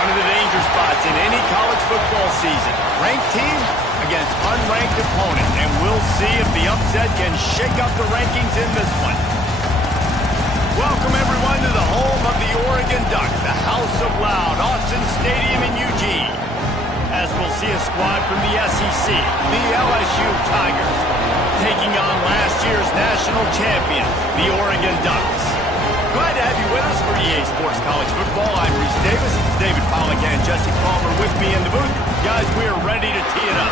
One of the danger spots in any college football season. Ranked team against unranked opponent. And we'll see if the upset can shake up the rankings in this one. Welcome, everyone, to the home of the Oregon Ducks, the House of Loud, Autzen Stadium in Eugene. As we'll see a squad from the SEC, the LSU Tigers, taking on last year's national champions, the Oregon Ducks. Glad to have you with us for EA Sports College Football. I'm Reese Davis. It's David Pollack and Jesse Palmer with me in the booth. Guys, we are ready to tee it up.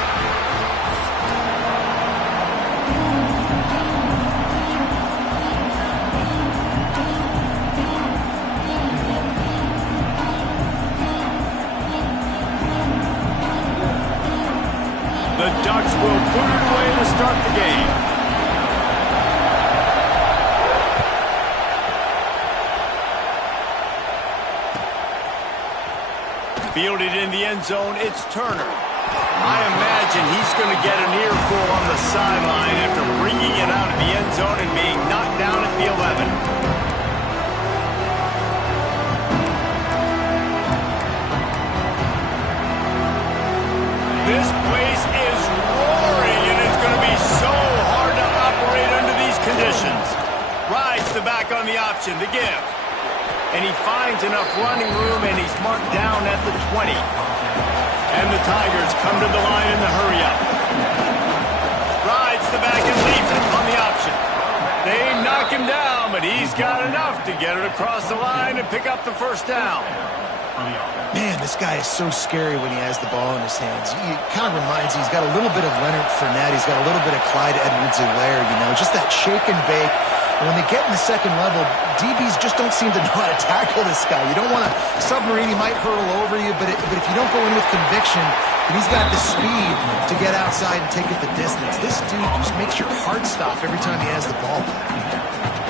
The Ducks will put it away to start the game. Fielded in the end zone, it's Turner. I imagine he's going to get an earful on the sideline after bringing it out of the end zone and being knocked down at the 11. This place is roaring, and it's going to be so hard to operate under these conditions. Rides the back on the option, the give. And he finds enough running room, and he's marked down at the 20. And the Tigers come to the line in the hurry-up. Rides the back and leaves it on the option. They knock him down, but he's got enough to get it across the line and pick up the first down. Man, this guy is so scary when he has the ball in his hands. He kind of reminds me, he's got a little bit of Leonard Fournette. He's got a little bit of Clyde Edwards-Helaire, you know, just that shake and bake. And when they get in the second level, DBs just don't seem to know how to tackle this guy. You don't want to submarine. He might hurtle over you, but if you don't go in with conviction, and he's got the speed to get outside and take it the distance, this dude just makes your heart stop every time he has the ball.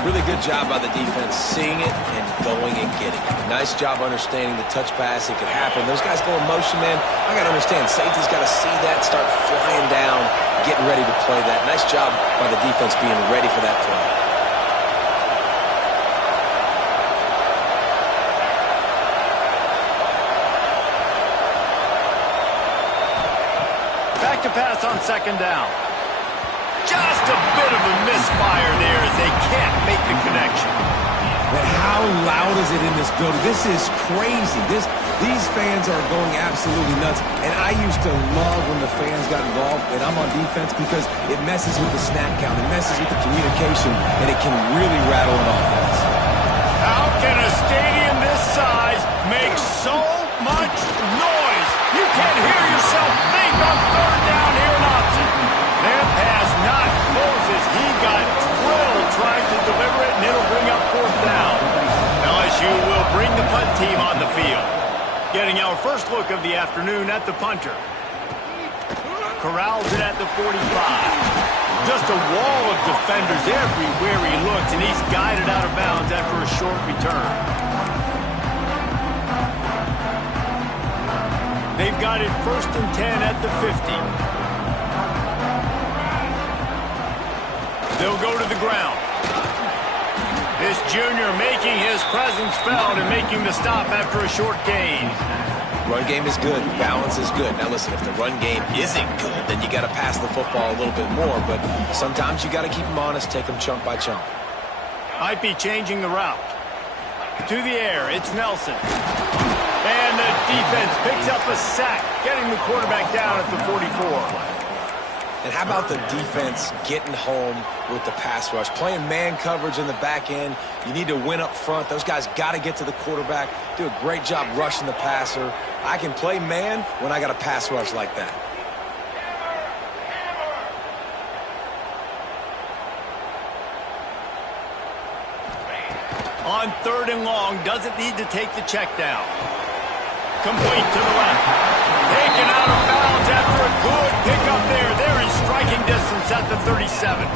Really good job by the defense, seeing it and going and getting it. Nice job understanding the touch pass. It could happen. Those guys go in motion, man. I got to understand, safety's got to see that, start flying down, getting ready to play that. Nice job by the defense being ready for that play. Back to pass on second down. Just a bit of a misfire there as they can't make the connection. But how loud is it in this building? This is crazy. These fans are going absolutely nuts. And I used to love when the fans got involved, and I'm on defense, because it messes with the snap count. It messes with the communication, and it can really rattle an offense. How can a stadium this size make so much noise? You can't hear yourself think on third down here in Autzen. That pass not close as he got drilled trying to deliver it, and it'll bring up fourth down. LSU will bring the punt team on the field. Getting our first look of the afternoon at the punter. Corrals it at the 45. Just a wall of defenders everywhere he looks, and he's guided out of bounds after a short return. They've got it 1st and 10 at the 50. They'll go to the ground. This junior making his presence felt and making the stop after a short gain. Run game is good. Balance is good. Now listen, if the run game isn't good, then you got to pass the football a little bit more. But sometimes you got to keep them honest, take them chunk by chunk. Might be changing the route. To the air, it's Nelson. And the defense picks up a sack, getting the quarterback down at the 44. And how about the defense getting home with the pass rush? Playing man coverage in the back end. You need to win up front. Those guys got to get to the quarterback. Do a great job rushing the passer. I can play man when I got a pass rush like that. On 3rd and long, doesn't need to take the check down. Complete to the left. Taken out of bounds after a good pickup there. They're in striking distance at the 37.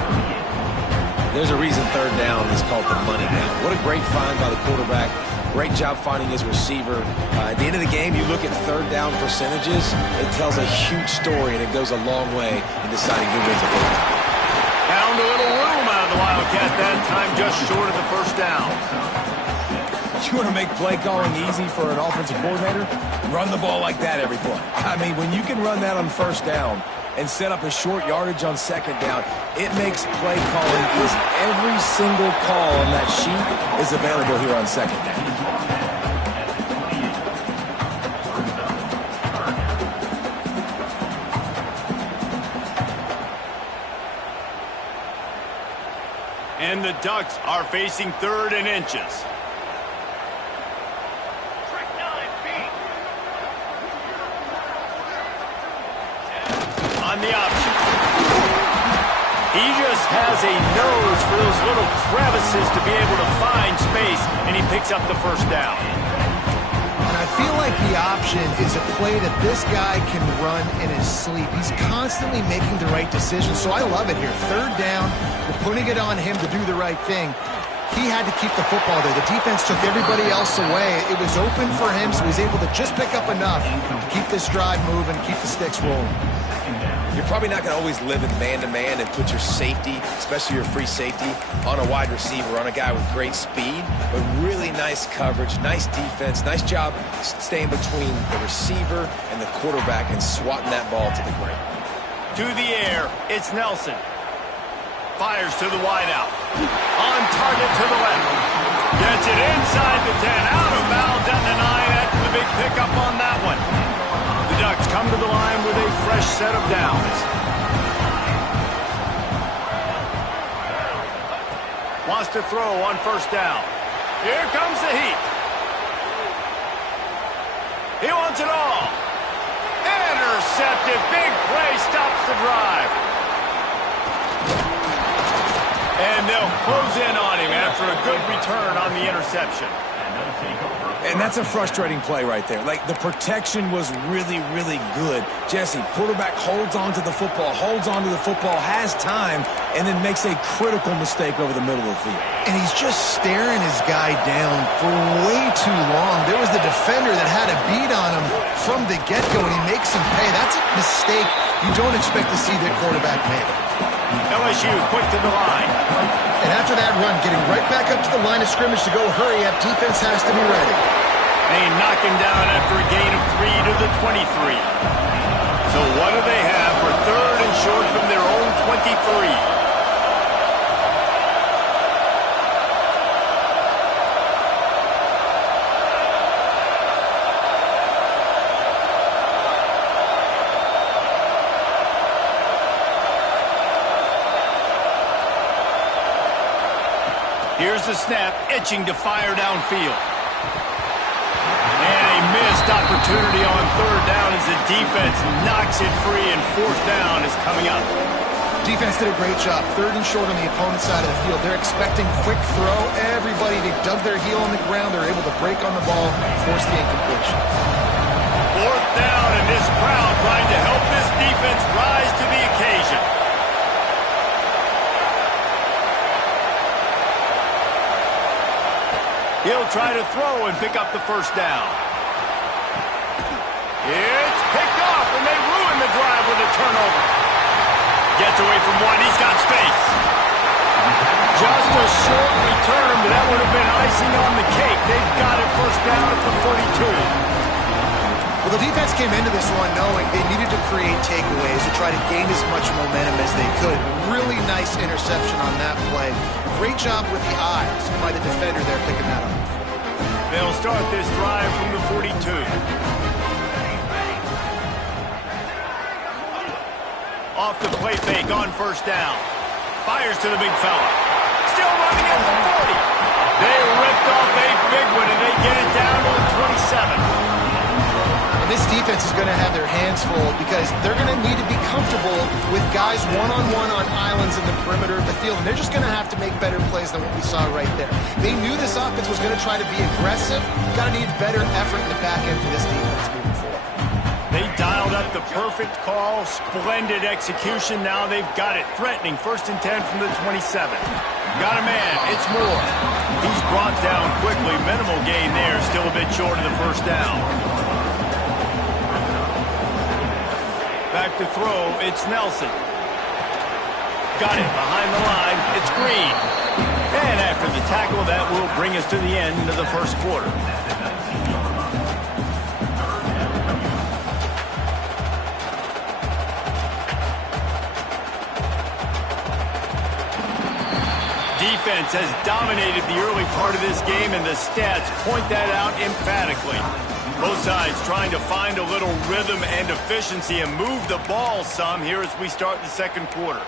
There's a reason 3rd down is called the money down. What a great find by the quarterback. Great job finding his receiver. At the end of the game, you look at 3rd down percentages. It tells a huge story, and it goes a long way in deciding who wins a game. Found a little room out of the Wildcat that time, just short of the first down. You want to make play calling easy for an offensive coordinator? Run the ball like that every play. I mean, when you can run that on first down and set up a short yardage on second down, it makes play calling easy. Every single call on that sheet is available here on second down. And the Ducks are facing 3rd and inches. On the option. He just has a nose for those little crevices to be able to find space, and he picks up the first down. And I feel like the option is a play that this guy can run in his sleep. He's constantly making the right decision, so I love it here. 3rd down, we're putting it on him to do the right thing. He had to keep the football there. The defense took everybody else away. It was open for him, so he was able to just pick up enough to keep this drive moving, keep the sticks rolling. You're probably not going to always live in man-to-man and put your safety, especially your free safety, on a wide receiver, on a guy with great speed, but really nice coverage, nice defense, nice job staying between the receiver and the quarterback and swatting that ball to the ground. To the air, it's Nelson. Fires to the wideout. On target to the left. Gets it inside the 10, out of bounds at the 9. That's the big pickup on that one. The Ducks come to the line with a fresh set of downs. Wants to throw on first down. Here comes the heat. He wants it all. Intercepted. Big play stops the drive. And they'll close in on him after a good return on the interception. And that's a frustrating play right there. Like, the protection was really, really good. Jesse, quarterback holds on to the football, has time, and then makes a critical mistake over the middle of the field. And he's just staring his guy down for way too long. There was the defender that had a beat on him from the get-go, and he makes him pay. That's a mistake you don't expect to see the quarterback make. LSU quick to the line. And after that run, getting right back up to the line of scrimmage to go hurry up, defense has to be ready. They knock him down after a gain of 3 to the 23. So what do they have for 3rd and short from their own 23? Here's the snap, itching to fire downfield. And a missed opportunity on 3rd down as the defense knocks it free, and 4th down is coming up. Defense did a great job. 3rd and short on the opponent's side of the field. They're expecting quick throw. Everybody, they dug their heel on the ground. They're able to break on the ball, force the incompletion. 4th down, and this crowd trying to help this defense rise to the occasion. He'll try to throw and pick up the first down. It's picked off, and they ruin the drive with a turnover. Gets away from one. He's got space. Just a short return, but that would have been icing on the cake. They've got it first down at the 42. Well, the defense came into this one knowing they needed to create takeaways to try to gain as much momentum as they could. Really nice interception on that play. Great job with the eyes by the defender there picking that up. They'll start this drive from the 42. Off the play fake on first down. Fires to the big fella. Still running at the 40. They ripped off a big one, and they get it down to the 27. And this defense is going to have their hands full because they're going to need to be comfortable with guys one-on-one on islands in the perimeter of the field. And they're just going to have to make better plays than what we saw right there. They knew this offense was going to try to be aggressive. Got to need better effort in the back end for this defense moving forward. They dialed up the perfect call. Splendid execution. Now they've got it. Threatening 1st and 10 from the 27. Got a man. It's Moore. He's brought down quickly. Minimal gain there. Still a bit short of the first down. Back to throw, it's Nelson. Got it behind the line, it's Green. And after the tackle, that will bring us to the end of the first quarter. Defense has dominated the early part of this game, and the stats point that out emphatically. Both sides trying to find a little rhythm and efficiency and move the ball some here as we start the second quarter.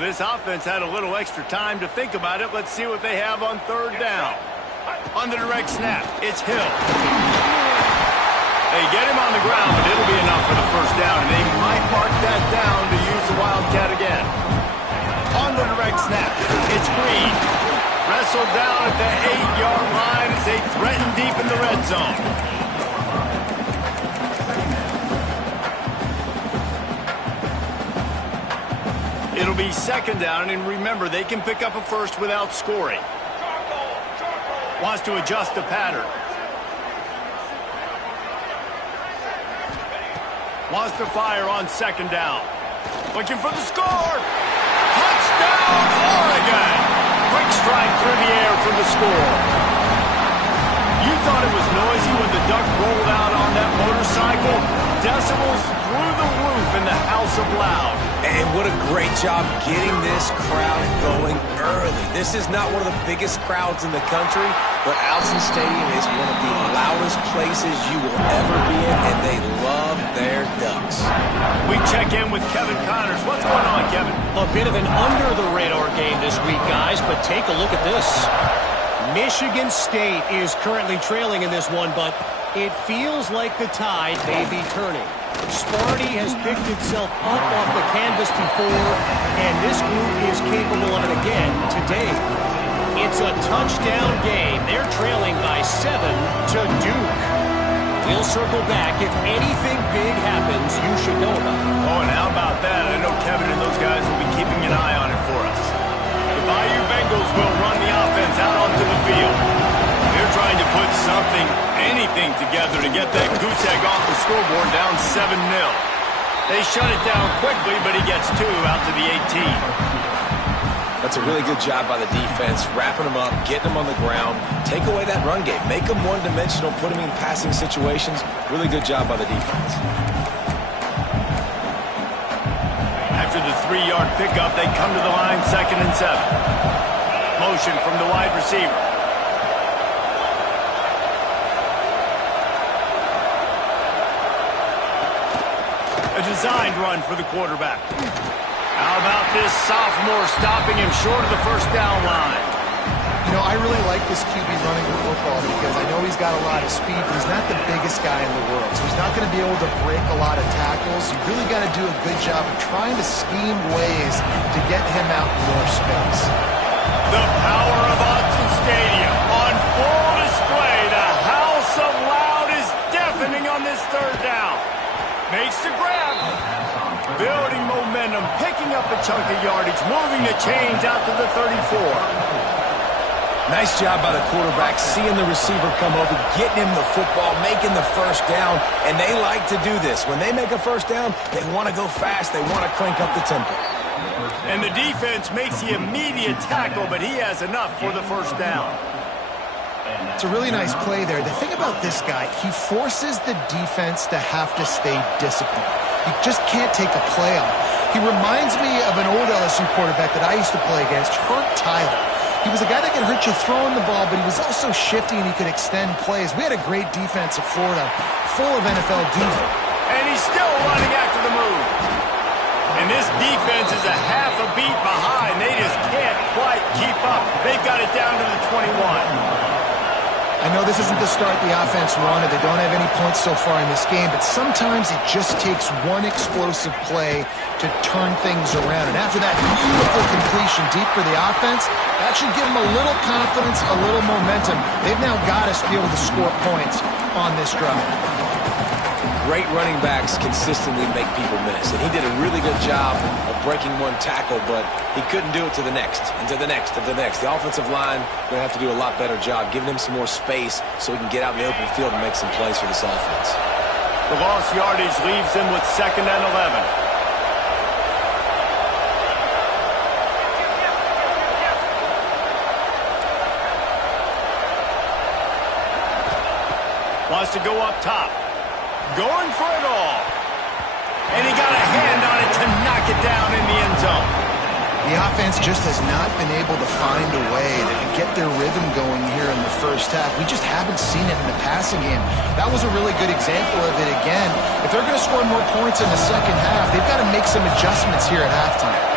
This offense had a little extra time to think about it. Let's see what they have on third down. On the direct snap, it's Hill. They get him on the ground, but it'll be enough for the first down, and they might mark that down to use the Wildcat again. On the direct snap, it's Green. Wrestled down at the 8-yard line as they threaten deep in the red zone. It'll be second down, and remember, they can pick up a first without scoring. Wants to adjust the pattern. Wants to fire on second down. Looking for the score. Touchdown, Oregon. Quick strike through the air for the score. You thought it was noisy when the Duck rolled out on that motorcycle? Decibels through the roof in the House of Loud. And what a great job getting this crowd going early. This is not one of the biggest crowds in the country, but Alson Stadium is one of the loudest places you will ever be in, and they love their Ducks. We check in with Kevin Connors. What's going on, Kevin? A bit of an under-the-radar game this week, guys, but take a look at this. Michigan State is currently trailing in this one, but it feels like the tide may be turning. Sparty has picked itself up off the canvas before, and this group is capable of it again today. It's a touchdown game. They're trailing by 7 to Duke. We'll circle back. If anything big happens, you should know about it. Oh, and how about that? I know Kevin and those guys will be keeping an eye on it for us. The Bayou Bengals will run the offense out onto the field. They're trying to put something, anything together to get that goose egg off the scoreboard down 7-0. They shut it down quickly, but he gets 2 out to the 18. That's a really good job by the defense, wrapping them up, getting them on the ground, take away that run game, make them one-dimensional, put them in passing situations. Really good job by the defense. After the 3-yard pickup, they come to the line, 2nd and 7. Motion from the wide receiver. A designed run for the quarterback. How about this sophomore stopping him short of the first down line? You know, I really like this QB running the football because I know he's got a lot of speed, but he's not the biggest guy in the world. So he's not going to be able to break a lot of tackles. You really got to do a good job of trying to scheme ways to get him out in more space. The power of Autzen Stadium on full display. The House of Loud is deafening on this third down. Makes the grab. Building momentum, picking up a chunk of yardage, moving the chains out to the 34. Nice job by the quarterback, seeing the receiver come over, getting him the football, making the first down, and they like to do this. When they make a first down, they want to go fast, they want to crank up the tempo. And the defense makes the immediate tackle, but he has enough for the first down. It's a really nice play there. The thing about this guy, he forces the defense to have to stay disciplined. You just can't take a play on. He reminds me of an old LSU quarterback that I used to play against, Herb Tyler. He was a guy that could hurt you throwing the ball, but he was also shifty and he could extend plays. We had a great defense at Florida, full of NFL dudes. And he's still running after the move. And this defense is a half a beat behind. They just can't quite keep up. They've got it down to the 21. I know this isn't the start the offense wanted. They don't have any points so far in this game, but sometimes it just takes one explosive play to turn things around. And after that beautiful completion deep for the offense, that should give them a little confidence, a little momentum. They've now got us to be able to score points on this drive. Great running backs consistently make people miss, and he did a really good job of breaking one tackle, but he couldn't do it to the next, and to the next, and to the next. The offensive line going to have to do a lot better job, giving him some more space so he can get out in the open field and make some plays for this offense. The lost yardage leaves them with 2nd and 11. Wants to go up top. Going for it all. And he got a hand on it to knock it down in the end zone. The offense just has not been able to find a way to get their rhythm going here in the first half. We just haven't seen it in the passing game. That was a really good example of it again. If they're going to score more points in the second half, they've got to make some adjustments here at halftime.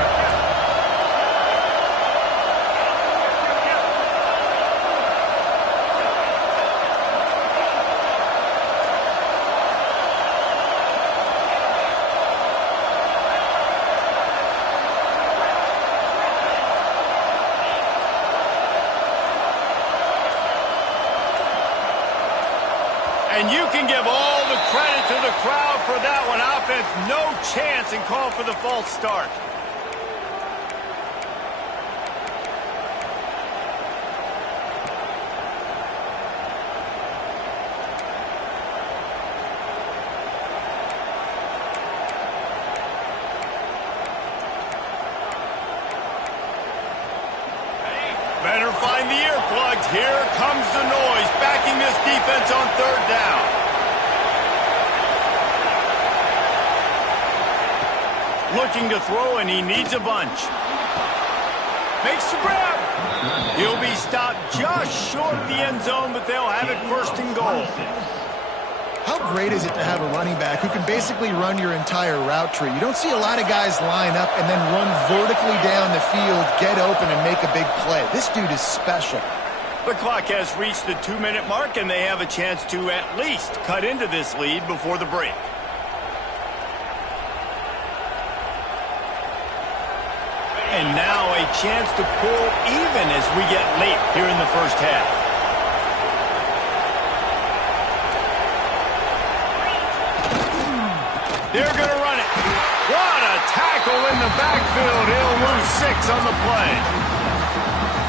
And you can give all the credit to the crowd for that one. Offense, no chance, and call for the false start. Better find the earplugs. Here comes the noise, backing this defense on 3rd down. Looking to throw, and he needs a bunch. Makes the grab. He'll be stopped just short of the end zone, but they'll have it 1st and goal. How great is it to have a running back who can basically run your entire route tree? You don't see a lot of guys line up and then run vertically down the field, get open, and make a big play. This dude is special. The clock has reached the 2-minute mark, and they have a chance to at least cut into this lead before the break. And now a chance to pull even as we get late here in the first half. They're going to run it. What a tackle in the backfield. He'll lose 6 on the play.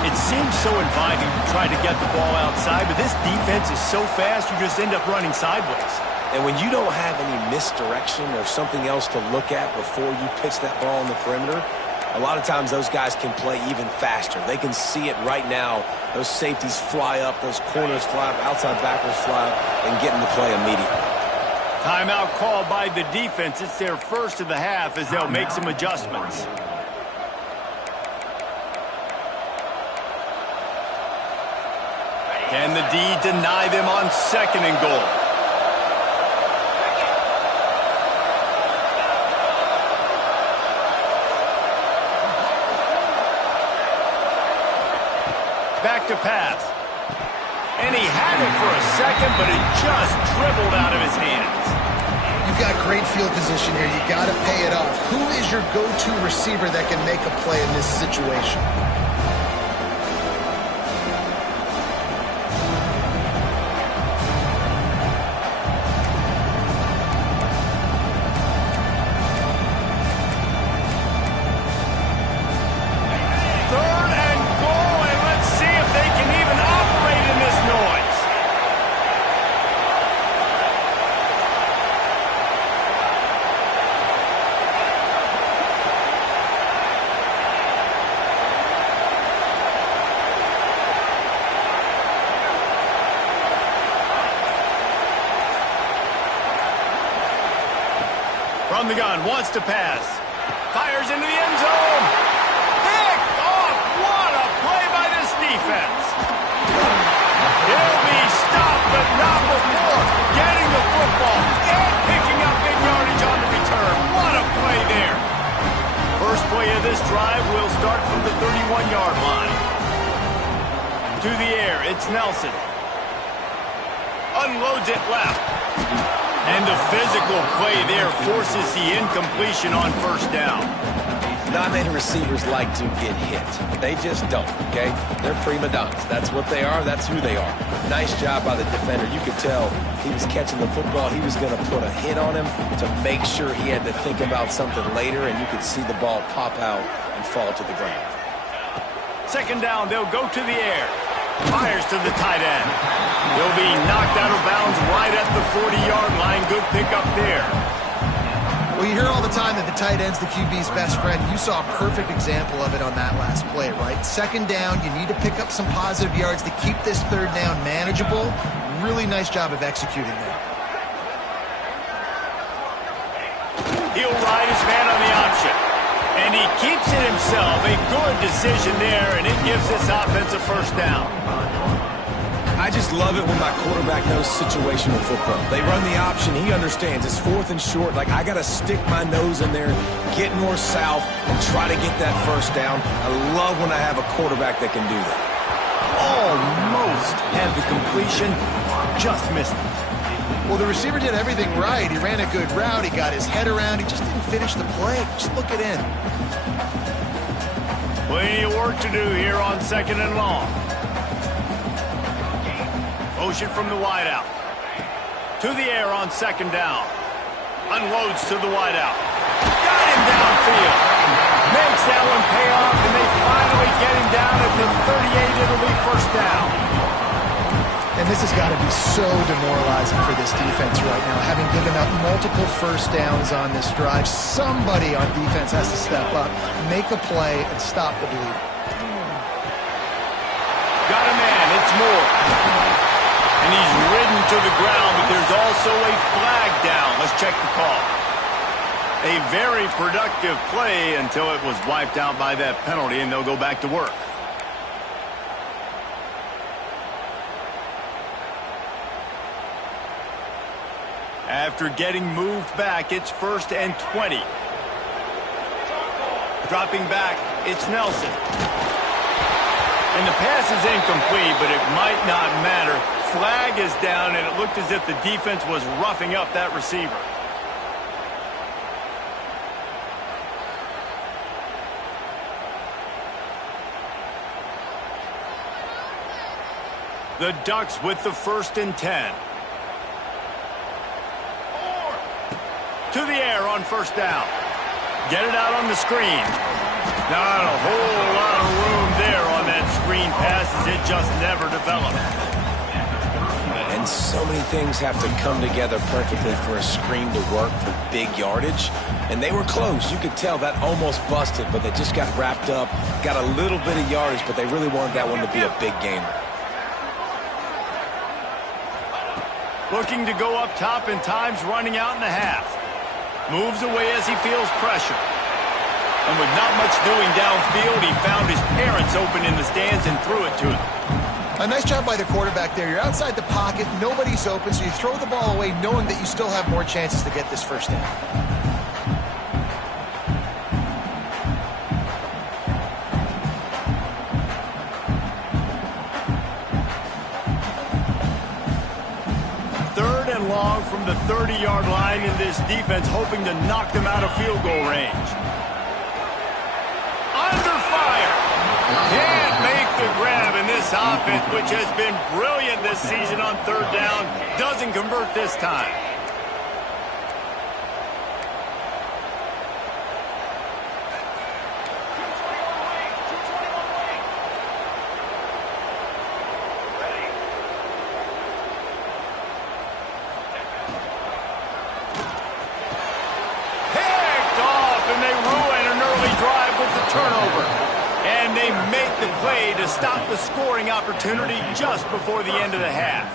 It seems so inviting to try to get the ball outside, but this defense is so fast you just end up running sideways. And when you don't have any misdirection or something else to look at before you pitch that ball on the perimeter, a lot of times those guys can play even faster. They can see it right now. Those safeties fly up, those corners fly up, outside backers fly up, and get in the play immediately. Timeout called by the defense. It's their first of the half as they'll make some adjustments. Can the D deny them on 2nd and goal? Back to pass. And he had it for a second, but it just dribbled out of his hands. You've got great field position here. You got to pay it off. Who is your go-to receiver that can make a play in this situation? From the gun, wants to pass. Fires into the end zone. Picked off. What a play by this defense. He'll be stopped, but not before getting the football and picking up big yardage on the return. What a play there. First play of this drive will start from the 31-yard line. To the air, it's Nelson. Unloads it left. And the physical play there forces the incompletion on 1st down. Not many receivers like to get hit. They just don't, okay? They're prima donnas. That's what they are. That's who they are. Nice job by the defender. You could tell he was catching the football. He was going to put a hit on him to make sure he had to think about something later, and you could see the ball pop out and fall to the ground. 2nd down, they'll go to the air. Fires to the tight end. He'll be knocked out of bounds right at the 40-yard line. Good pickup there. Well, you hear all the time that the tight end's the QB's best friend. You saw a perfect example of it on that last play, right? Second down, you need to pick up some positive yards to keep this third down manageable. Really nice job of executing there. He'll ride his man on the option. And he keeps it himself. A good decision there, and it gives this offense a first down. I just love it when my quarterback knows situational football. They run the option. He understands. It's 4th and short. Like, I got to stick my nose in there, get north-south, and try to get that first down. I love when I have a quarterback that can do that. Almost had the completion. Just missed it. Well, the receiver did everything right. He ran a good route. He got his head around. He just didn't finish the play. Just look it in. Plenty of work to do here on 2nd and long. Motion from the wideout. To the air on 2nd down. Unloads to the wideout. Got him downfield. Makes that one pay off, and they finally get him down at the 38. It'll be first down. And this has got to be so demoralizing for this defense right now. Having given up multiple first downs on this drive, somebody on defense has to step up, make a play, and stop the bleeding. Got a man. It's Moore. And he's ridden to the ground, but there's also a flag down. Let's check the call. A very productive play until it was wiped out by that penalty, and they'll go back to work. After getting moved back, it's 1st and 20. Dropping back, it's Nelson. And the pass is incomplete, but it might not matter. Flag is down, and it looked as if the defense was roughing up that receiver. The Ducks with the 1st and 10. To the air on 1st down. Get it out on the screen. Not a whole lot of room there on that screen pass, as it just never developed. And so many things have to come together perfectly for a screen to work for big yardage. And they were close. You could tell that almost busted, but they just got wrapped up, got a little bit of yardage, but they really wanted that one to be a big gainer. Looking to go up top, and time's running out in the half. Moves away as he feels pressure. And with not much doing downfield, he found his parents open in the stands and threw it to him. A nice job by the quarterback there. You're outside the pocket, nobody's open, so you throw the ball away knowing that you still have more chances to get this first down. Long from the 30-yard line, in this defense hoping to knock them out of field goal range. Under fire. Can't make the grab, and this offense, which has been brilliant this season on 3rd down, doesn't convert this time. Turnover. And they make the play to stop the scoring opportunity just before the end of the half.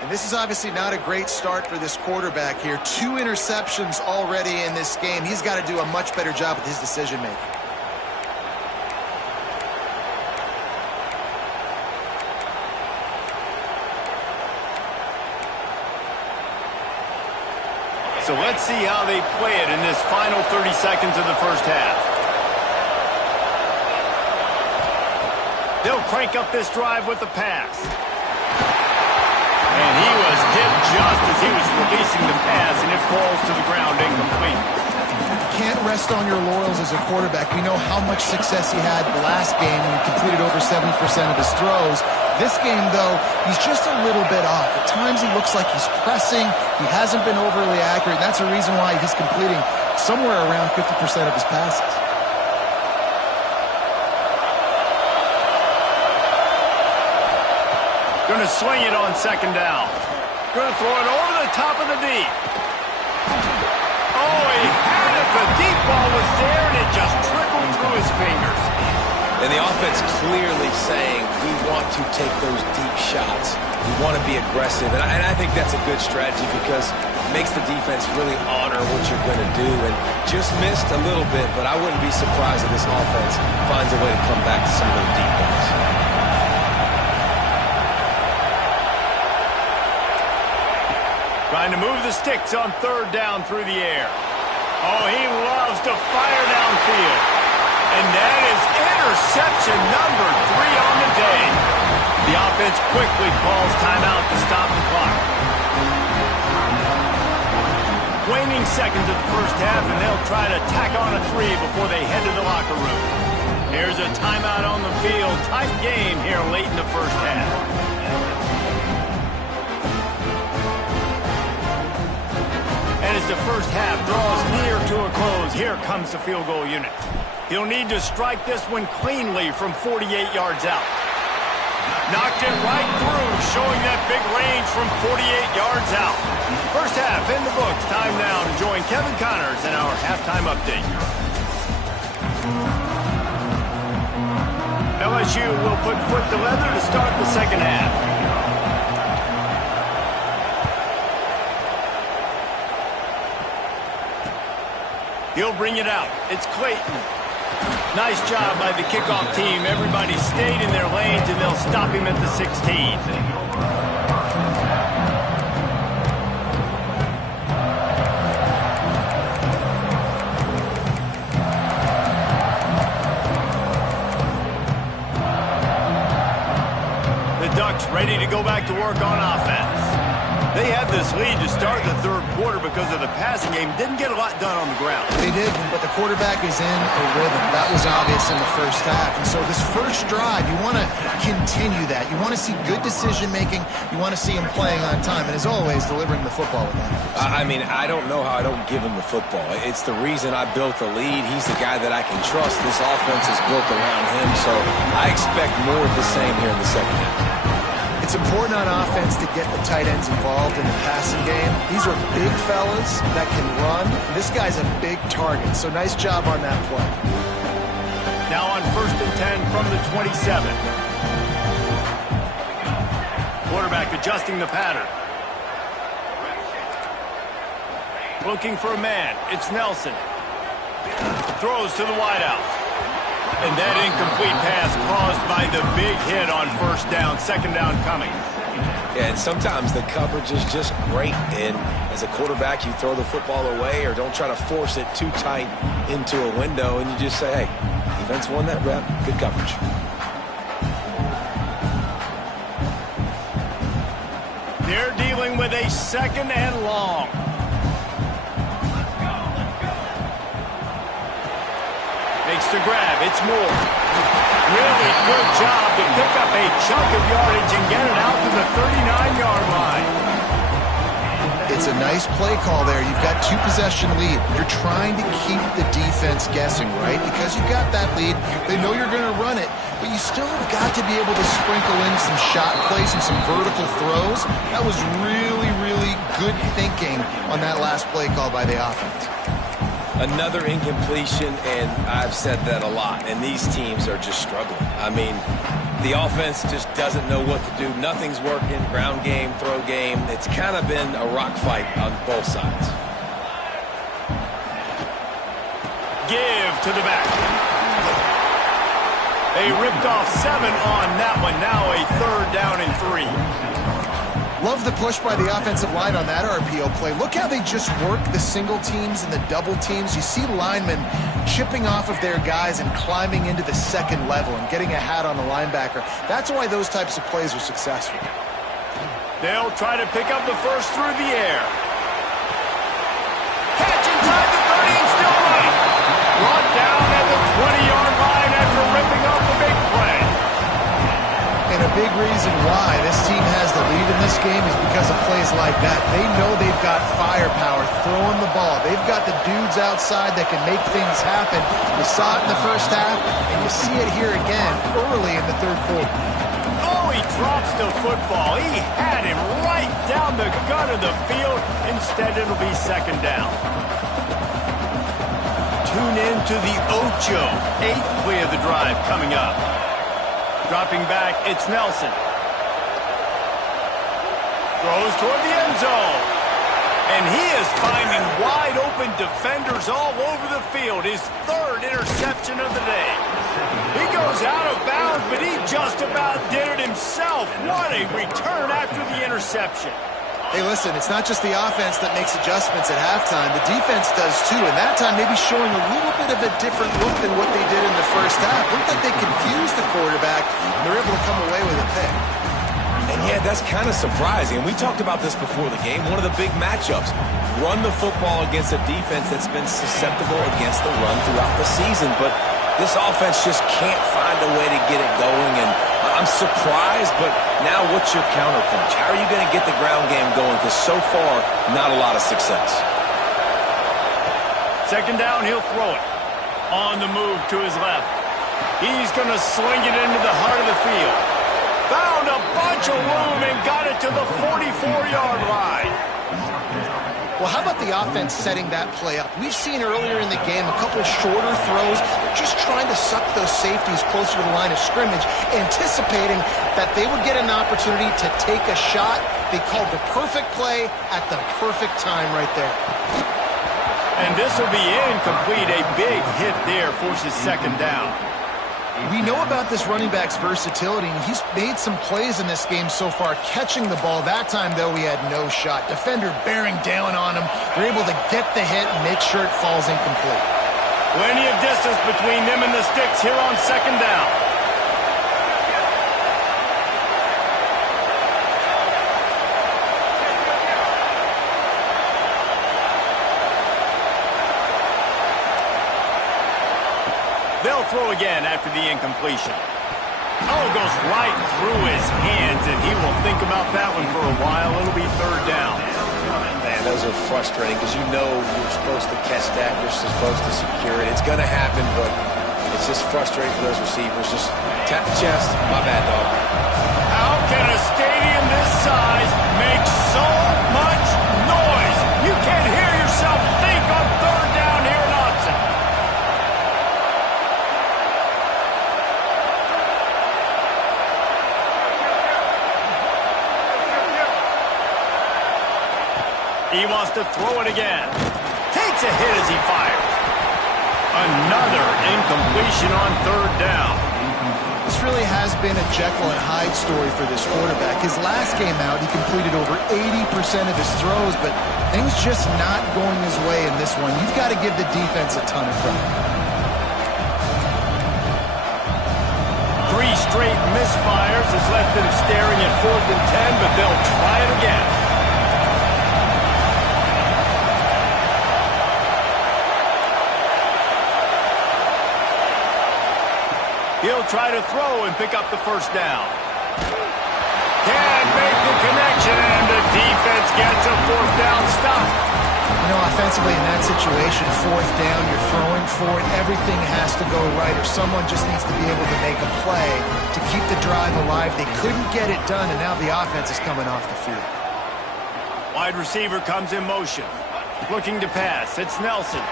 And this is obviously not a great start for this quarterback here. 2 interceptions already in this game. He's got to do a much better job with his decision-making. So let's see how they play it in this final 30 seconds of the first half. They'll crank up this drive with the pass. And he was hit just as he was releasing the pass, and it falls to the ground incomplete. Can't rest on your laurels as a quarterback. We know how much success he had the last game when he completed over 70% of his throws. This game, though, he's just a little bit off. At times he looks like he's pressing. He hasn't been overly accurate. And that's a reason why he's completing somewhere around 50% of his passes. Going to swing it on second down. Going to throw it over the top of the deep. Oh, he had it. The deep ball was there, and it just trickled through his fingers. And the offense clearly saying, we want to take those deep shots. We want to be aggressive. And I think that's a good strategy because it makes the defense really honor what you're going to do. And just missed a little bit, but I wouldn't be surprised if this offense finds a way to come back to some of those deep balls. Trying to move the sticks on third down through the air. Oh, he loves to fire downfield. And that is interception number 3 on the day. The offense quickly calls timeout to stop the clock. Waning seconds of the first half, and they'll try to tack on a 3 before they head to the locker room. Here's a timeout on the field. Tight game here late in the first half. And as the first half draws near to a close, here comes the field goal unit. He'll need to strike this one cleanly from 48 yards out. Knocked it right through, showing that big range from 48 yards out. First half in the books. Time now to join Kevin Connors in our halftime update. LSU will put foot to leather to start the second half. He'll bring it out. It's Clayton. Nice job by the kickoff team. Everybody stayed in their lanes, and they'll stop him at the 16. The Ducks ready to go back to work on offense. They had this lead to start the third quarter because of the passing game. Didn't get a lot done on the ground. They did, but the quarterback is in a rhythm. That was obvious in the first half. And so this first drive, you want to continue that. You want to see good decision-making. You want to see him playing on time. And as always, delivering the football with that. I mean, I don't know how I don't give him the football. It's the reason I built the lead. He's the guy that I can trust. This offense is built around him, so I expect more of the same here in the second half. It's important on offense to get the tight ends involved in the passing game. These are big fellas that can run. This guy's a big target, so nice job on that play. Now on 1st and 10 from the 27. Quarterback adjusting the pattern. Looking for a man. It's Nelson. Throws to the wideout. And that incomplete pass caused by the big hit on first down. Second down coming. Yeah, and sometimes the coverage is just great. And as a quarterback, you throw the football away or don't try to force it too tight into a window. And you just say, hey, defense won that rep. Good coverage. They're dealing with a second and long. Makes the grab. It's Moore. Really good job to pick up a chunk of yardage and get it out to the 39-yard line. It's a nice play call there. You've got 2-possession lead. You're trying to keep the defense guessing, right? Because you've got that lead. They know you're going to run it, but you still have got to be able to sprinkle in some shot plays and some vertical throws. That was really, really good thinking on that last play call by the offense. Another incompletion, and I've said that a lot, and these teams are just struggling. I mean, the offense just doesn't know what to do. Nothing's working, ground game, throw game. It's kind of been a rock fight on both sides. Give to the back. They ripped off 7 on that one. Now a 3rd down and 3. Love the push by the offensive line on that RPO play. Look how they just work the single teams and the double teams. You see linemen chipping off of their guys and climbing into the second level and getting a hat on the linebacker. That's why those types of plays are successful. They'll try to pick up the first through the air. Catch inside the 30 and still running. Brought down at the 20-yard line after ripping off the big play. And a big reason why this team has the lead in this game is because of plays like that. They know they've got firepower throwing the ball. They've got the dudes outside that can make things happen. You saw it in the first half, and you see it here again early in the third quarter. Oh, he drops the football. He had him right down the gut of the field. Instead, it'll be second down. Tune in to the Ocho. 8th play of the drive coming up. Dropping back, it's Nelson. Throws toward the end zone. And he is finding wide-open defenders all over the field. His 3rd interception of the day. He goes out of bounds, but he just about did it himself. What a return after the interception. Hey, listen, it's not just the offense that makes adjustments at halftime. The defense does too, and that time maybe showing a little bit of a different look than what they did in the first half. Looked like they confused the quarterback, and they're able to come away with a pick. And yeah, that's kind of surprising. And we talked about this before the game. One of the big matchups. Run the football against a defense that's been susceptible against the run throughout the season. But this offense just can't find a way to get it going. And I'm surprised, but now what's your counterpunch? How are you going to get the ground game going? Because so far, not a lot of success. Second down, he'll throw it. On the move to his left. He's going to sling it into the heart of the field. Found a bunch of room and got it to the 44-yard line. Well, how about the offense setting that play up? We've seen earlier in the game a couple shorter throws. They're just trying to suck those safeties closer to the line of scrimmage, anticipating that they would get an opportunity to take a shot. They called the perfect play at the perfect time right there. And this will be incomplete. A big hit there forces second down. We know about this running back's versatility, and he's made some plays in this game so far, catching the ball. That time, though, he had no shot. Defender bearing down on him. They're able to get the hit and make sure it falls incomplete. Plenty of distance between them and the sticks here on second down. They'll throw again after the incompletion. Oh, goes right through his hands, and he will think about that one for a while. It'll be third down. Man, those are frustrating because you know you're supposed to catch that. You're supposed to secure it. It's going to happen, but it's just frustrating for those receivers. Just tap the chest. My bad, dog. How can a stadium this size make so much noise? You can't hear yourself think on third down here in Autzen. He wants to throw it again. Takes a hit as he fires. Another incompletion on third down. This really has been a Jekyll and Hyde story for this quarterback. His last game out, he completed over 80% of his throws, but things just not going his way in this one. You've got to give the defense a ton of credit. 3 straight misfires has left them staring at 4th and 10, but they'll try it again. He'll try to throw and pick up the first down. Can't make the connection, and the defense gets a 4th down stop. You know, offensively in that situation, 4th down, you're throwing for it. Everything has to go right, or someone just needs to be able to make a play to keep the drive alive. They couldn't get it done, and now the offense is coming off the field. Wide receiver comes in motion. Looking to pass. It's Nelson.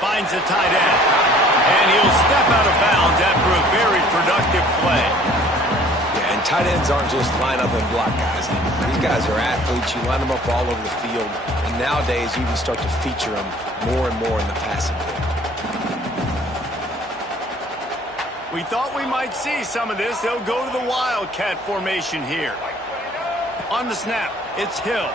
Finds the tight end. And he'll step out of bounds after a very productive play. Yeah, and tight ends aren't just line up and block guys. These guys are athletes. You line them up all over the field. And nowadays, you even start to feature them more and more in the passing game. We thought we might see some of this. They'll go to the Wildcat formation here. On the snap, it's Hill.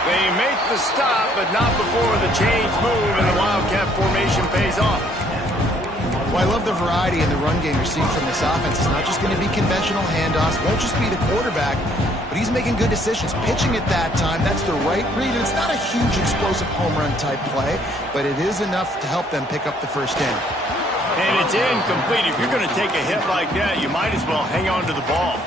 They make the stop, but not before the chains move and the Wildcat formation pays off. Well, I love the variety in the run game you're seeing from this offense. It's not just going to be conventional handoffs. Won't just be the quarterback, but he's making good decisions. Pitching at that time, that's the right read. And it's not a huge explosive home run type play, but it is enough to help them pick up the first down. And it's incomplete. If you're going to take a hit like that, you might as well hang on to the ball.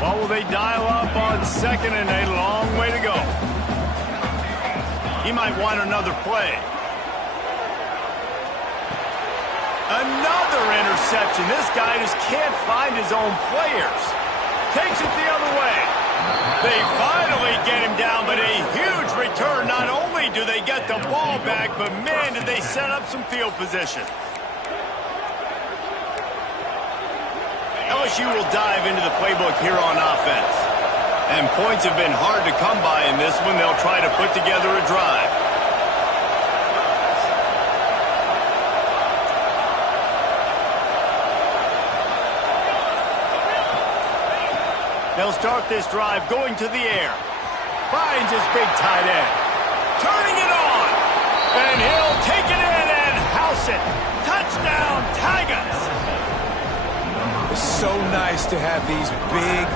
What will they dial up on second, and a long way to go? He might want another play. Another interception. This guy just can't find his own players. Takes it the other way. They finally get him down, but a huge return. Not only do they get the ball back, but man, did they set up some field position. LSU will dive into the playbook here on offense. And points have been hard to come by in this one. They'll try to put together a drive. They'll start this drive going to the air. Finds his big tight end. Turning it on. And he'll take it in and house it. Touchdown, Tigers. It's so nice to have these big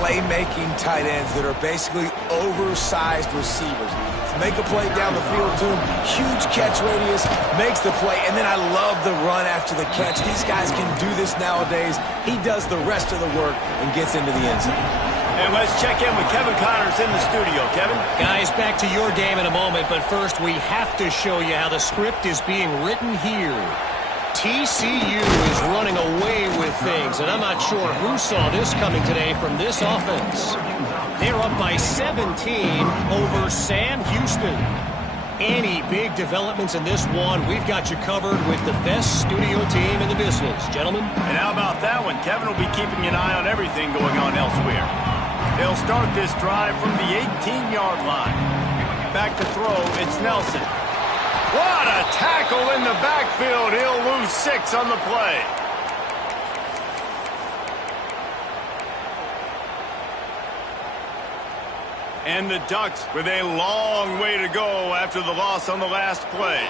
playmaking tight ends that are basically oversized receivers. Make a play down the field to him. Huge catch radius, makes the play, and then I love the run after the catch. These guys can do this nowadays. He does the rest of the work and gets into the end zone. And let's check in with Kevin Connors in the studio. Kevin? Guys, back to your game in a moment, but first we have to show you how the script is being written here. TCU is running away with things, and I'm not sure who saw this coming today from this offense. They're up by 17 over Sam Houston. Any big developments in this one, we've got you covered with the best studio team in the business. Gentlemen? And how about that one? Kevin will be keeping an eye on everything going on elsewhere. They'll start this drive from the 18-yard line. Back to throw, it's Nelson. What a tackle in the backfield. He'll lose 6 on the play. And the Ducks with a long way to go after the loss on the last play.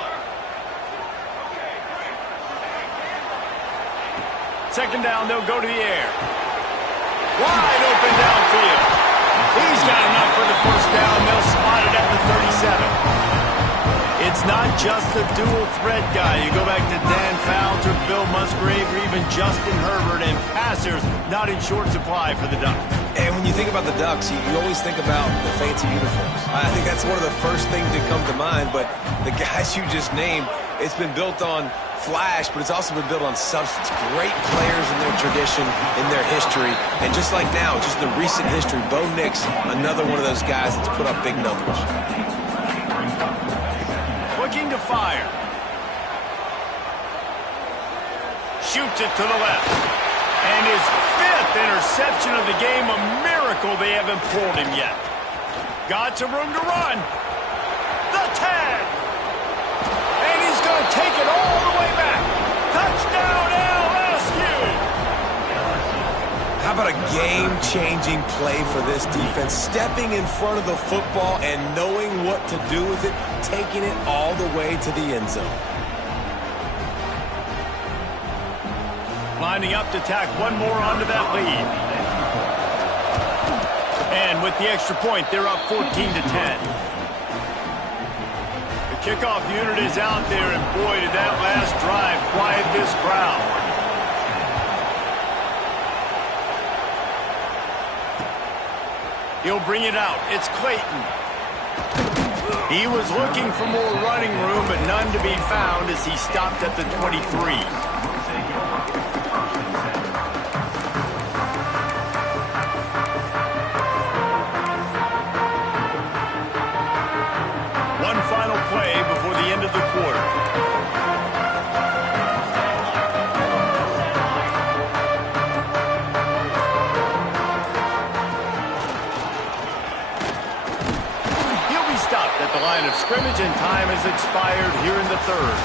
Second down, they'll go to the air. Wide open downfield. He's got enough for the first down. They'll spot it at the 37. It's not just a dual threat guy. You go back to Dan Fouts or Bill Musgrave or even Justin Herbert, and passers not in short supply for the Ducks. And when you think about the Ducks, you always think about the fancy uniforms. I think that's one of the first things that come to mind, but the guys you just named, it's been built on flash, but it's also been built on substance. Great players in their tradition, in their history, and just like now, just the recent history, Bo Nix, another one of those guys that's put up big numbers. Looking to fire. Shoots it to the left. And his 5th interception of the game, a miracle they haven't pulled him yet. Got some room to run. The tag. And he's going to take it all the way back. Touchdown LSU. How about a game-changing play for this defense? Stepping in front of the football and knowing what to do with it, taking it all the way to the end zone. Lining up to tack one more onto that lead. And with the extra point, they're up 14-10. The kickoff unit is out there, and boy, did that last drive quiet this crowd. He'll bring it out. It's Clayton. He was looking for more running room, but none to be found as he stopped at the 23. One final play before the end of the quarter. At the line of scrimmage, and time has expired here in the 3rd.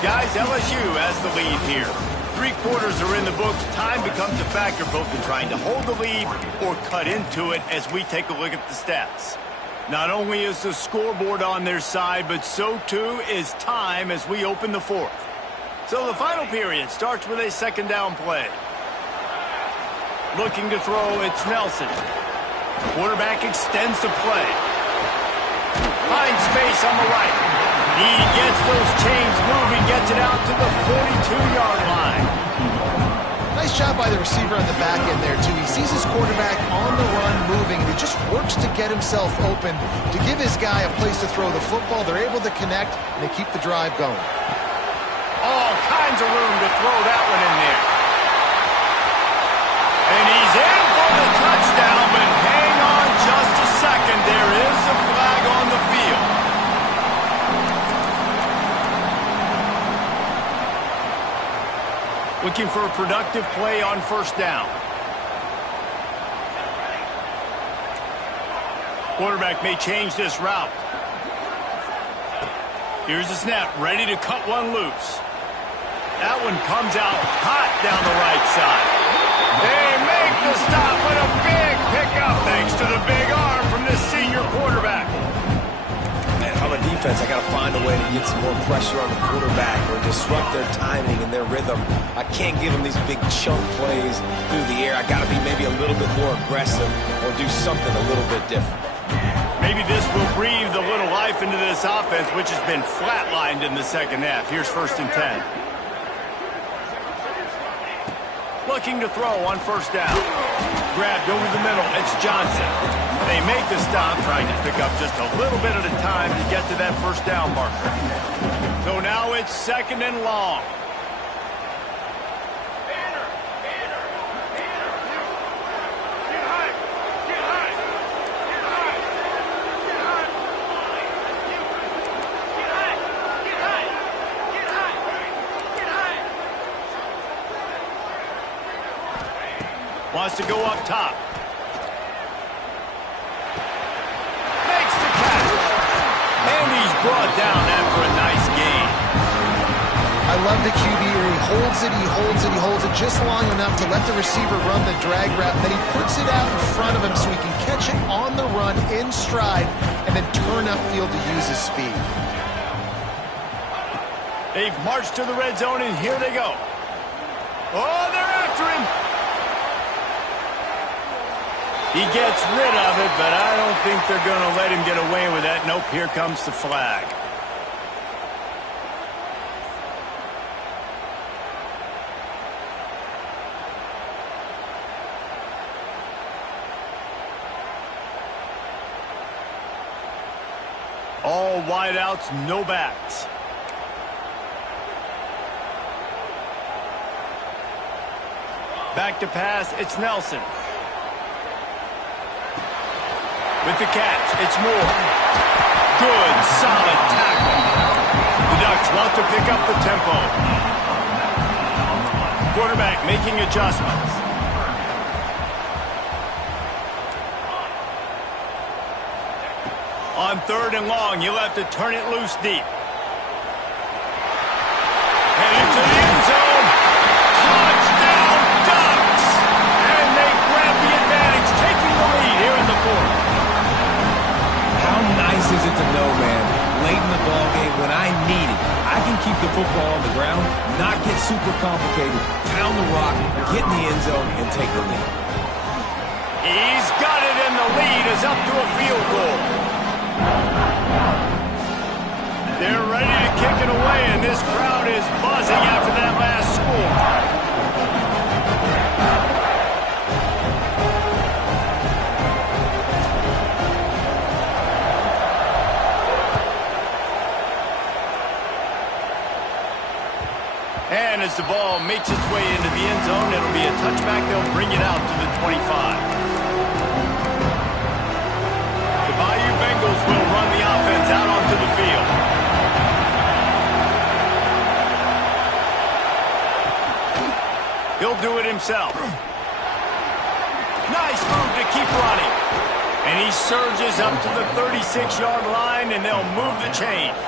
Guys, LSU has the lead here. 3 quarters are in the books. Time becomes a factor both in trying to hold the lead or cut into it as we take a look at the stats. Not only is the scoreboard on their side, but so too is time as we open the 4th. So the final period starts with a 2nd down play. Looking to throw, it's Nelson. Quarterback extends the play. Finds space on the right. He gets those chains moving, gets it out to the 42-yard line. Nice job by the receiver on the back end there, too. He sees his quarterback on the run moving, and he just works to get himself open to give his guy a place to throw the football. They're able to connect, and they keep the drive going. All kinds kinds of room to throw that one in there. And he's in for the touchdown, but hang on just a second. There is a flag on the field. Looking for a productive play on first down. Quarterback may change this route. Here's the snap, ready to cut one loose. That one comes out hot down the right side. They make the stop with a big pickup thanks to the big arm from this senior quarterback. And on the defense, I got to find a way to get some more pressure on the quarterback or disrupt their timing and their rhythm. I can't give them these big chunk plays through the air. I got to be maybe a little bit more aggressive or do something a little bit different. Maybe this will breathe a little life into this offense, which has been flatlined in the second half. Here's 1st and 10. Looking to throw on first down. Grabbed over the middle. It's Johnson. They make the stop, trying to pick up just a little bit at a time to get to that first down marker. So now it's 2nd and long. Wants to go up top. Makes the catch. And he's brought down after a nice gain. I love the QB here. He holds it, he holds it, he holds it just long enough to let the receiver run the drag route. Then he puts it out in front of him so he can catch it on the run in stride and then turn upfield to use his speed. They've marched to the red zone, and here they go. Oh, they're after him. He gets rid of it, but I don't think they're going to let him get away with that. Nope, here comes the flag. All wideouts, no backs. Back to pass, it's Nelson. With the catch, it's Moore. Good, solid tackle. The Ducks want to pick up the tempo. Quarterback making adjustments. On 3rd and long, you'll have to turn it loose deep. And into the end zone. Touchdown, Ducks! And they grab the advantage, taking the lead here in the 4th. How nice is it to know, man, late in the ball game when I need it, I can keep the football on the ground, not get super complicated, pound the rock, get in the end zone, and take the lead. He's got it, and the lead is up to a field goal. They're ready to kick it away, and this crowd is buzzing after that last score. And as the ball makes its way into the end zone, it'll be a touchback. They'll bring it out to the 25. The Bayou Bengals will run the offense out onto the field. He'll do it himself. Nice move to keep running. And he surges up to the 36-yard line, and they'll move the chains.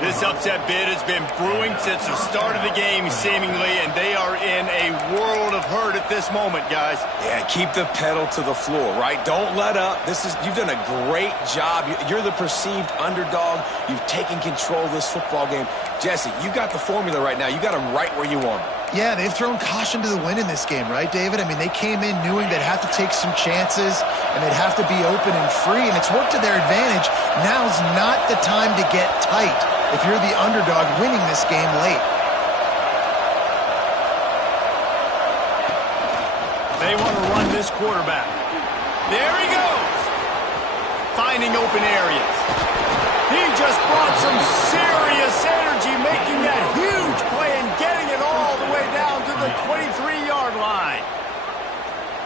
This upset bid has been brewing since the start of the game, seemingly, and they are in a world of hurt at this moment, guys. Yeah, keep the pedal to the floor, right? Don't let up. You've done a great job. You're the perceived underdog. You've taken control of this football game. Jesse, you got the formula right now. You got them right where you want them. Yeah, they've thrown caution to the wind in this game, right, David? I mean, they came in knowing they'd have to take some chances and they'd have to be open and free, and it's worked to their advantage. Now's not the time to get tight if you're the underdog winning this game late. They want to run this quarterback. There he goes. Finding open areas. He just brought some serious energy, making that huge play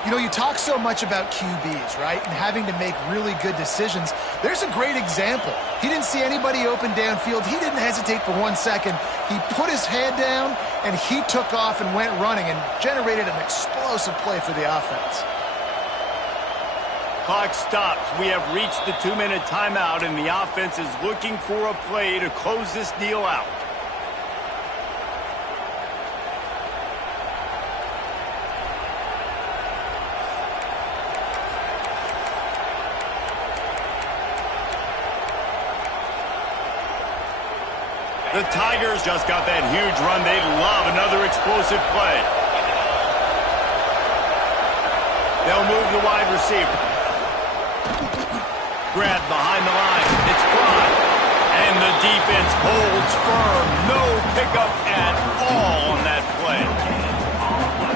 You know, you talk so much about QBs, right, and having to make really good decisions. There's a great example. He didn't see anybody open downfield. He didn't hesitate for 1 second. He put his head down, and he took off and went running and generated an explosive play for the offense. Clock stops. We have reached the 2-minute timeout, and the offense is looking for a play to close this deal out. The Tigers just got that huge run. They'd love another explosive play. They'll move the wide receiver. Grabbed behind the line. It's caught. And the defense holds firm. No pickup at all on that play.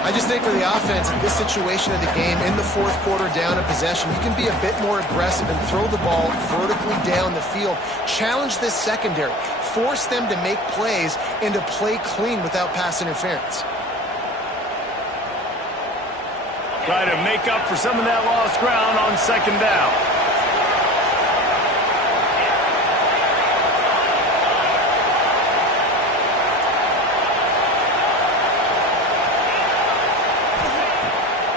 I just think for the offense, in this situation of the game, in the fourth quarter, down a possession, you can be a bit more aggressive and throw the ball vertically down the field. Challenge this secondary. Force them to make plays and to play clean without pass interference. Try to make up for some of that lost ground on second down.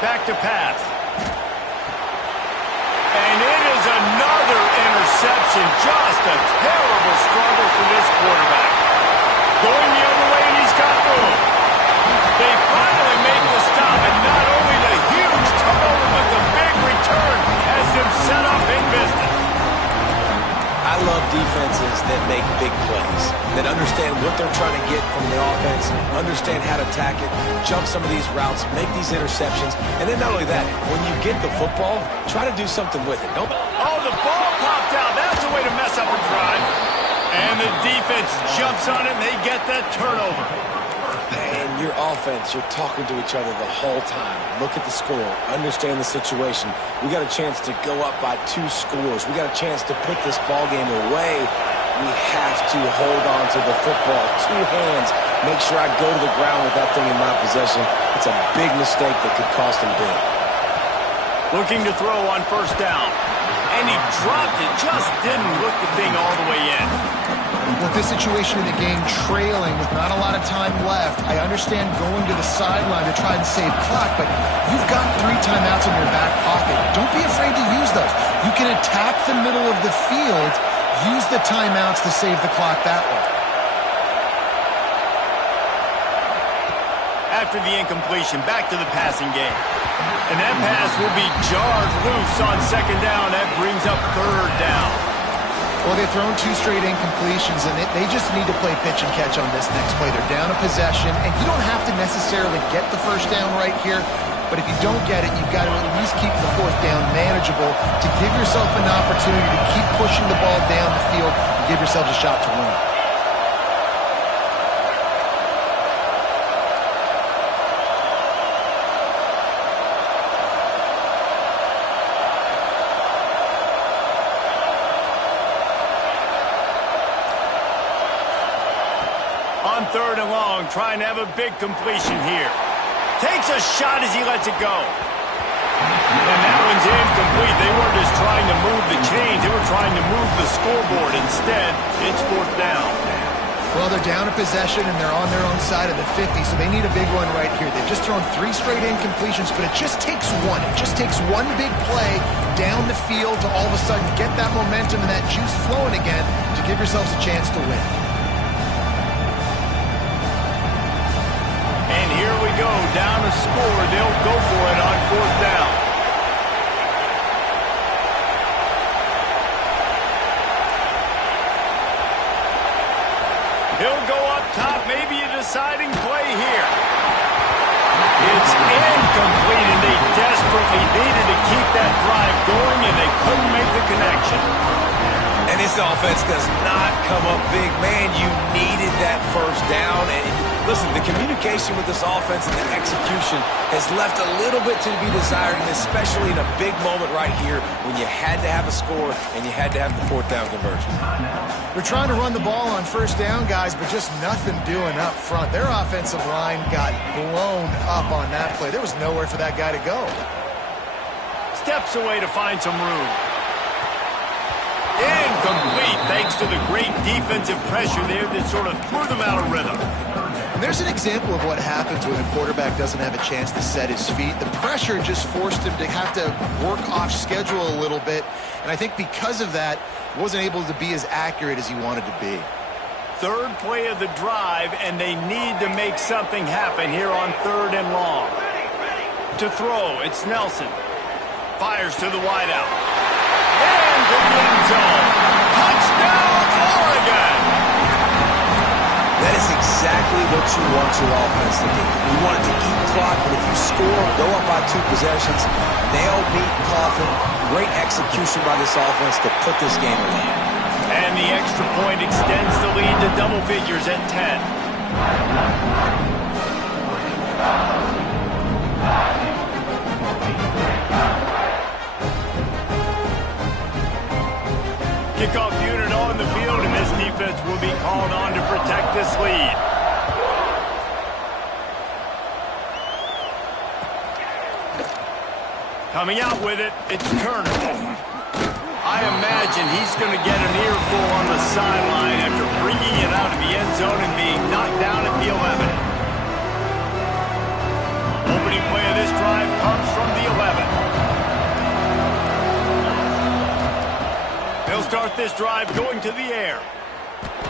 Back to pass. And it is another interception. Just a terrible struggle for this quarterback. Going the other way, and he's got room. They finally make the stop, and not only the huge turnover, but the big return has them set up in business. I love defenses that make big plays, that understand what they're trying to get from the offense, understand how to attack it, jump some of these routes, make these interceptions, and then not only that, when you get the football, try to do something with it. Oh, the ball popped out. That's a way to mess up a drive. And the defense jumps on it, and they get that turnover. And your offense, you're talking to each other the whole time. Look at the score. Understand the situation. We got a chance to go up by 2 scores. We got a chance to put this ball game away. We have to hold on to the football. 2 hands. Make sure I go to the ground with that thing in my possession. It's a big mistake that could cost them big. Looking to throw on first down. And he dropped it. Just didn't look the thing all the way in. With this situation in the game, trailing with not a lot of time left, I understand going to the sideline to try and save clock, but you've got 3 timeouts in your back pocket. Don't be afraid to use those. You can attack the middle of the field, use the timeouts to save the clock that way. After the incompletion, back to the passing game. And that pass will be jarred loose on second down. That brings up third down. Well, they've thrown 2 straight incompletions, and they just need to play pitch and catch on this next play. They're down a possession, and you don't have to necessarily get the first down right here, but if you don't get it, you've got to at least keep the 4th down manageable to give yourself an opportunity to keep pushing the ball down the field and give yourselves a shot to win. On third and long, trying to have a big completion here. Takes a shot as he lets it go. And that one's incomplete. They weren't just trying to move the chains. They were trying to move the scoreboard. Instead, it's 4th down. Well, they're down a possession, and they're on their own side of the 50, so they need a big one right here. They've just thrown 3 straight incompletions, but it just takes one. It just takes one big play down the field to all of a sudden get that momentum and that juice flowing again to give yourselves a chance to win. Here we go, down a score. They'll go for it on 4th down. He'll go up top, maybe a deciding play here. It's incomplete, and they desperately needed to keep that drive going, and they couldn't make the connection. And this offense does not come up big. Man, you needed that first down. And listen, the communication with this offense and the execution has left a little bit to be desired, and especially in a big moment right here when you had to have a score and you had to have the 4th down conversion. They're trying to run the ball on first down, guys, but just nothing doing up front. Their offensive line got blown up on that play. There was nowhere for that guy to go. Steps away to find some room. Incomplete, thanks to the great defensive pressure there that sort of threw them out of rhythm. And there's an example of what happens when a quarterback doesn't have a chance to set his feet. The pressure just forced him to have to work off schedule a little bit. And I think because of that, wasn't able to be as accurate as he wanted to be. Third play of the drive, and they need to make something happen here on 3rd and long. To throw, it's Nelson. Fires to the wideout. And to the end zone. Touchdown, Oregon! That is exactly what you want your offense to do. You want it to eat clock, but if you score, go up by 2 possessions, nail, beat, coffin. Great execution by this offense to put this game away. And the extra point extends the lead to double figures at 10. Kickoff unit on the field, and this defense will be called on to protect this lead. Coming out with it, it's Turner. I imagine he's going to get an earful on the sideline after bringing it out of the end zone and being knocked down at the 11. Opening play of this drive comes from the 11. They'll start this drive going to the air.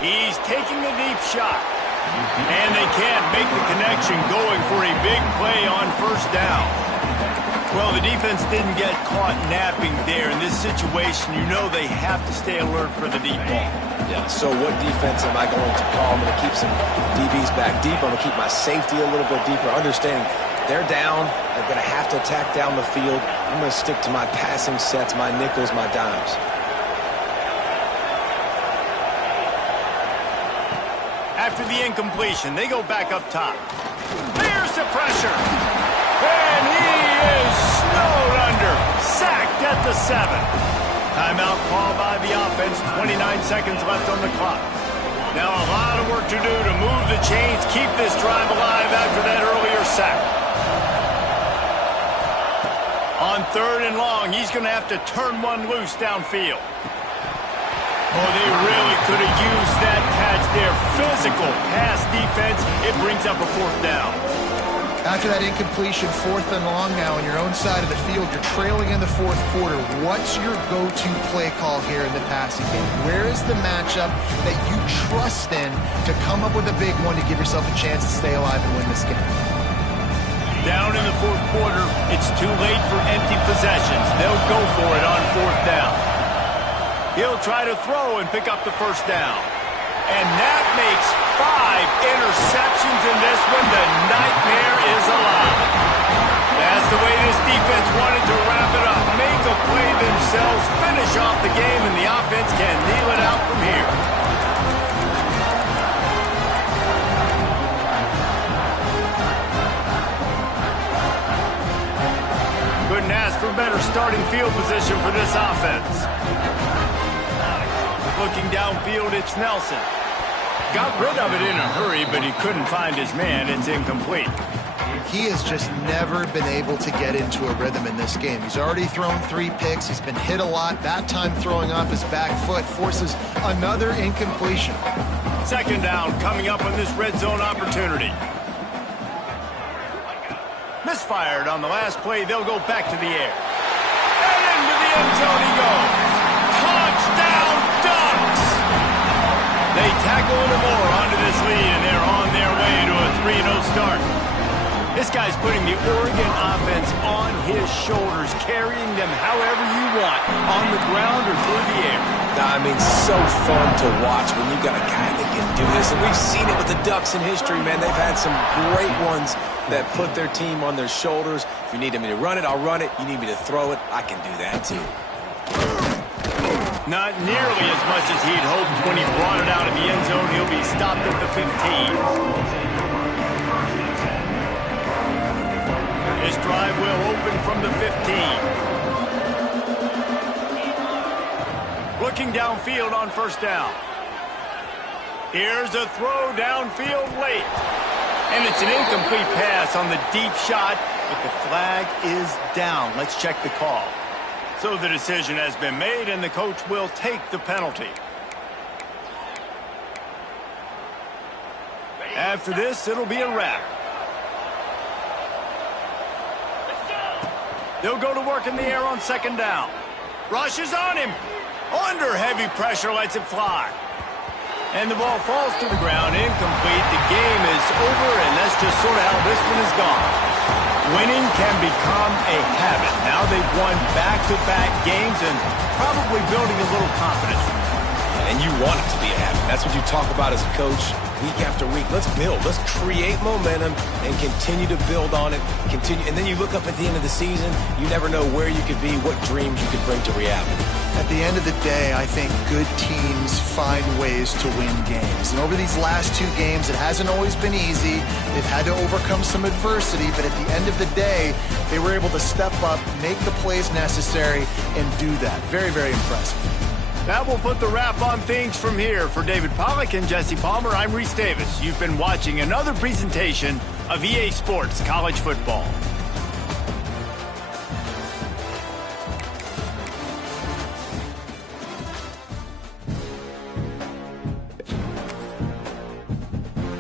He's taking a deep shot. And they can't make the connection going for a big play on 1st down. Well, the defense didn't get caught napping there. In this situation, you know they have to stay alert for the deep ball. Yeah, so what defense am I going to call? I'm going to keep some DBs back deep. I'm going to keep my safety a little bit deeper, understanding they're down. They're going to have to attack down the field. I'm going to stick to my passing sets, my nickels, my dimes. After the incompletion, they go back up top. There's the pressure. And he is snowed under. Sacked at the 7. Timeout call by the offense. 29 seconds left on the clock. Now a lot of work to do to move the chains, keep this drive alive after that earlier sack. On 3rd and long, he's going to have to turn one loose downfield. Oh, they really could have used that catch there. Physical pass defense. It brings up a 4th down. After that incompletion, 4th and long now on your own side of the field, you're trailing in the 4th quarter. What's your go-to play call here in the passing game? Where is the matchup that you trust in to come up with a big one to give yourself a chance to stay alive and win this game? Down in the 4th quarter, it's too late for empty possessions. They'll go for it on 4th down. He'll try to throw and pick up the 1st down. And that makes 5 interceptions in this one. The nightmare is alive. That's the way this defense wanted to wrap it up. Make a play themselves, finish off the game, and the offense can kneel it out from here. Couldn't ask for better starting field position for this offense. Looking downfield, it's Nelson. Got rid of it in a hurry, but he couldn't find his man. It's incomplete. He has just never been able to get into a rhythm in this game. He's already thrown 3 picks. He's been hit a lot. That time throwing off his back foot forces another incompletion. 2nd down coming up on this red zone opportunity. Misfired on the last play. They'll go back to the air. And into the end zone he goes. Touchdown, Ducks! They tackle Lamore onto this lead, and they're on their way to a 3-0 start. This guy's putting the Oregon offense on his shoulders, carrying them however you want, on the ground or through the air. I mean, so fun to watch when you've got a guy that can do this. And we've seen it with the Ducks in history, man. They've had some great ones that put their team on their shoulders. If you need me to run it, I'll run it. You need me to throw it, I can do that too. Not nearly as much as he'd hoped when he brought it out of the end zone. He'll be stopped at the 15. This drive will open from the 15. Looking downfield on 1st down. Here's a throw downfield late. And it's an incomplete pass on the deep shot, but the flag is down. Let's check the call. So the decision has been made, and the coach will take the penalty. After this, it'll be a wrap. They'll go to work in the air on second down. Rushes on him. Under heavy pressure, lets it fly. And the ball falls to the ground, incomplete. The game is over, and that's just sort of how this one is gone. Winning can become a habit. Now they've won back-to-back games and probably building a little confidence. And you want it to be a habit. That's what you talk about as a coach week after week. Let's build. Let's create momentum and continue to build on it. And then you look up at the end of the season, you never know where you could be, what dreams you could bring to reality. At the end of the day, I think good teams find ways to win games. And over these last 2 games, it hasn't always been easy. They've had to overcome some adversity, but at the end of the day, they were able to step up, make the plays necessary, and do that. Very, very impressive. That will put the wrap on things from here. For David Pollack and Jesse Palmer, I'm Reese Davis. You've been watching another presentation of EA Sports College Football.